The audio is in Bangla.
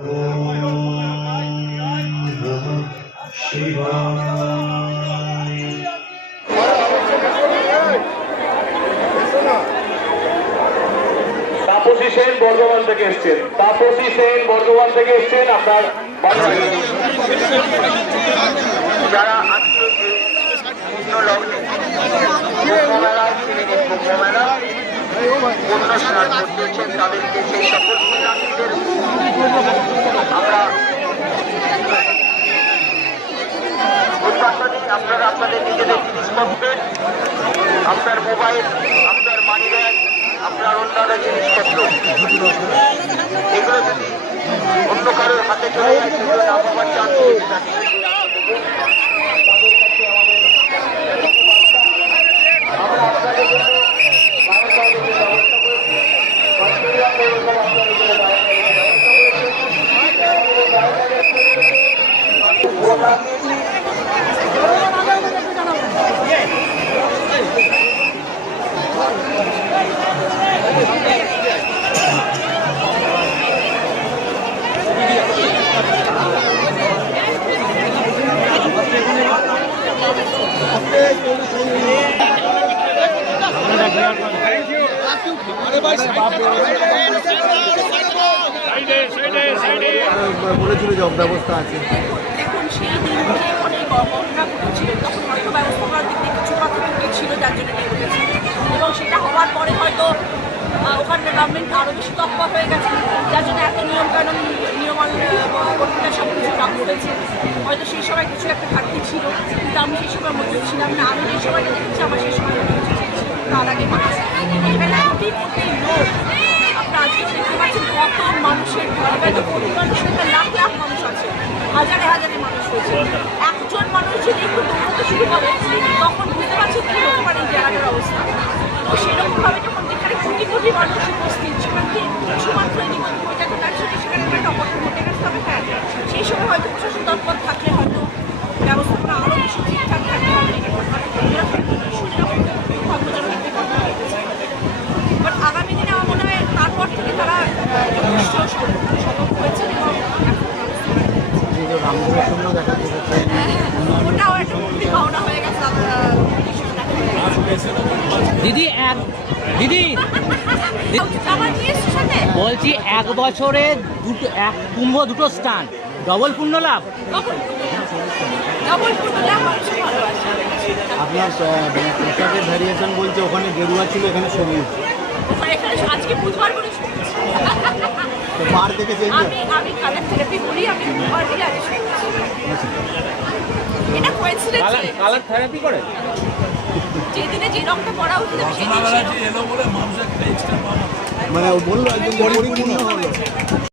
তাপসী সেন বর্ধমান থেকে এসছেন। তাপসী সেন বর্ধমান থেকে এসছেন। আপনার যারা আজকে পূর্ণ স্নান করতেছেন তাদেরকে সেই সকল পুণ্যার্থীদের আমরা উদ্বাসনে আপনারা আপনাদের নিজেদের জিনিসপত্রের আপনার মোবাইল, আপনার মানি ব্যাগ, আপনার অন্যান্য জিনিসপত্র এগুলো যদি অন্য কারোর হাতে চলে যায় সেগুলো নাম আমার জানতে বলেছিল জব ব্যবস্থা আছে। দেখুন সেই দিনকে অনেক ঘটনা ঘটেছিল, তখন হয়তো ব্যবস্থা করার দিক দিয়ে কিছু মাত্র ত্রুটি ছিল যার জন্য ঘটেছে, এবং সেটা হওয়ার পরে হয়তো ওখানকার গভর্নমেন্ট আরও বেশি তৎপর হয়ে গেছে, যার জন্য এত নিয়মকানুন নিয়মাবলীটা সব কিছু লাগু হয়েছে। হয়তো সেই সময় কিছু একটা ঘাটতি ছিল, কিন্তু আমি সেই সময় মধ্যে ছিলাম না। আমি যে সময়টা দেখেছি আমার সেই সময় মনে হচ্ছে তার আগে এখানে কোটি লোক আপনারা আজকে দেখতে পাচ্ছেন কত মানুষের ঘরে কোটি মানুষের লাখ লাখ মানুষ আছে, হাজারে হাজারে মানুষ হয়েছে। একজন মানুষ যদি একটু দৌড়াতে শুরু করে তখন বুঝতে পারছেন কী হতে পারে জায়গাটার অবস্থা। তো সেরকমভাবে যখন যেখানে কোটি কোটি মানুষ উপস্থিত সেখান থেকে কিছুমাত্র এটাকে তার সাথে সেখানে একটা অপরাধ ঘটে গেছে, তবে হ্যাঁ সেই সময় হয়তো প্রশাসন তৎপর থাকলে হয়তো ব্যবস্থাপনা আরও বেশি ঠিকঠাক থাকতে হবে। বাট আগামী দিনে আমার মনে হয় তারপর থেকে তারা যথেষ্ট সতর্ক হয়েছে এবং ওটাও একটা মুক্তি ভাবনা হয়ে গেছে। দিদি দিদি বলছি 1 বছরে এক কুম্ভ 2 স্থান, ডবল পুণ্য লাভ। আপনার পোশাকের ভ্যারিয়েশন বলছে ওখানে গেরুয়া ছিল, এখানে সবুজ। আজকে বুধবার করে বার থেকে আমি কালার থেরাপি বলি, আমি বুধবার থেকে আগে এটা কোইন্সিডেন্স। কালার থেরাপি করে যেদিনে যে রংটা পরা উচিত মানে বললো একদম পরিপূর্ণ হলো।